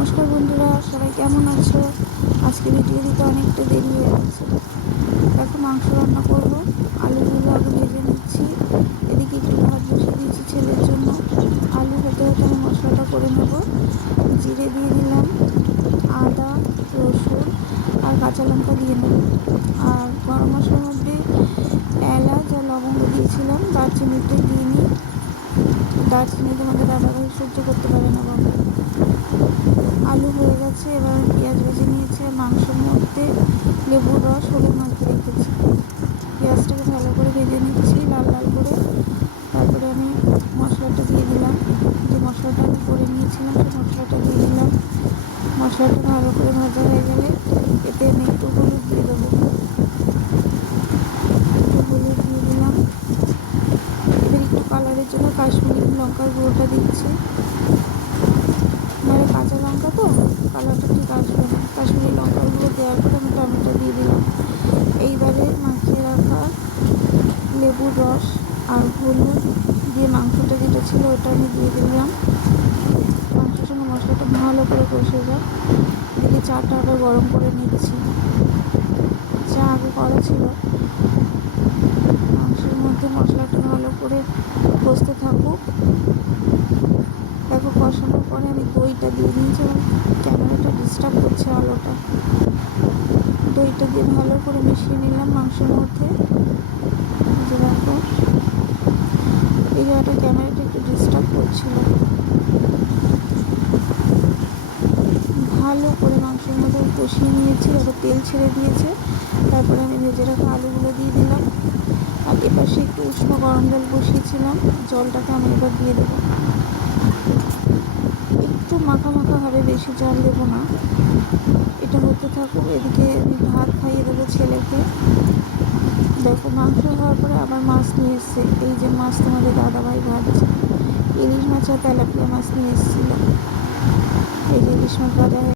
নমস্কার বন্ধুরা, সবাই কেমন আছো? আজকে ভিডিও দিতে অনেকটা দেরি হয়ে গেছে। দেখো, মাংস রান্না করব, আলুগুলো আগে ভেজে নিচ্ছি। এদিকে একটু ভাত বসিয়ে দিয়েছি ছেলের জন্য। আলু হতে হতে আমি মশলাটা করে নেব। জিরে দিয়ে দিলাম, আদা, রসুন আর কাঁচা লঙ্কা দিয়ে নেব। আর গরম মশলার মধ্যে এলাচ আর লবঙ্গ দিয়েছিলাম দারচিনিটা দিয়ে নিই দারচিনি তোমাদের দাদাভাই সহ্য করতে পারে না বাবা আলু হয়ে গেছে এবার পেঁয়াজ ভেজে নিয়েছি আর মাংসের মধ্যে লেবুর রস, হলুদ মাখিয়ে রেখেছি। পেঁয়াজটাকে ভালো করে ভেজে নিচ্ছি, লাল লাল করে। তারপরে আমি মশলাটা দিয়ে দিলাম। যে মশলাটা আমি করে নিয়েছিলাম, সেই মশলাটা দিয়ে দিলাম। মশলাটা ভালো করে ভাজা হয়ে গেলে এতে আমি একটু হলুদ দিয়ে দেবো। একটু হলুদ দিয়ে দিলাম। এবার একটু কালারের জন্য কাশ্মীরি লঙ্কার গুঁড়োটা দিচ্ছি মানে কাঁচা লঙ্কা তো কালারটা ঠিক আসবে না কাশ্মীরি লঙ্কার গুঁড়ো দেওয়ার পরে আমি টমেটো দিয়ে দিলাম। এইবারে মাখিয়ে রাখা লেবুর রস আর হলুদ দিয়ে মাংসটা যেটা ছিল ওটা আমি দিয়ে দিলাম। মাংসের সঙ্গে মশলাটা ভালো করে কষে যায় এদিকে চাটা আবার গরম করে নিচ্ছি। চা আগে করা ছিল। মাংসের মধ্যে মশলাটা ভালো করে কষতে থাকুক। দেখো কষানোর পরে আমি দইটা দিয়ে দিয়েছি এবং ক্যামেরাটা ডিস্টার্ব করছে আলোটা। দইটা দিয়ে ভালো করে মিশিয়ে নিলাম মাংসের মধ্যে। যে দেখো, এই জায়গাটা ক্যামেরাটা একটু ডিস্টার্ব করছিল। ভালো করে মাংসের মধ্যে কষিয়ে নিয়েছি দেখো তেল ছেড়ে দিয়েছে। তারপরে আমি ভেজে রাখা আলুগুলো দিয়ে দিলাম। আর এপাশে একটু উষ্ণ গরম জল বসিয়েছিলাম, জলটাকে আমি এবার দিয়ে দেবো। একটু মাখা মাখা হবে বেশি জল দেবো না। এটা হতে থাকুক, এদিকে আমি ভাত খাইয়ে দেবো ছেলেকে। দেখো, মাংস হওয়ার পরে আবার মাছ নিয়ে এসছে। এই যে মাছ তোমাদের দাদাভাই ভাজছে। ইলিশ মাছ আর তেলাপিয়া মাছ নিয়ে এসেছিল। এই যে ইলিশ মাছ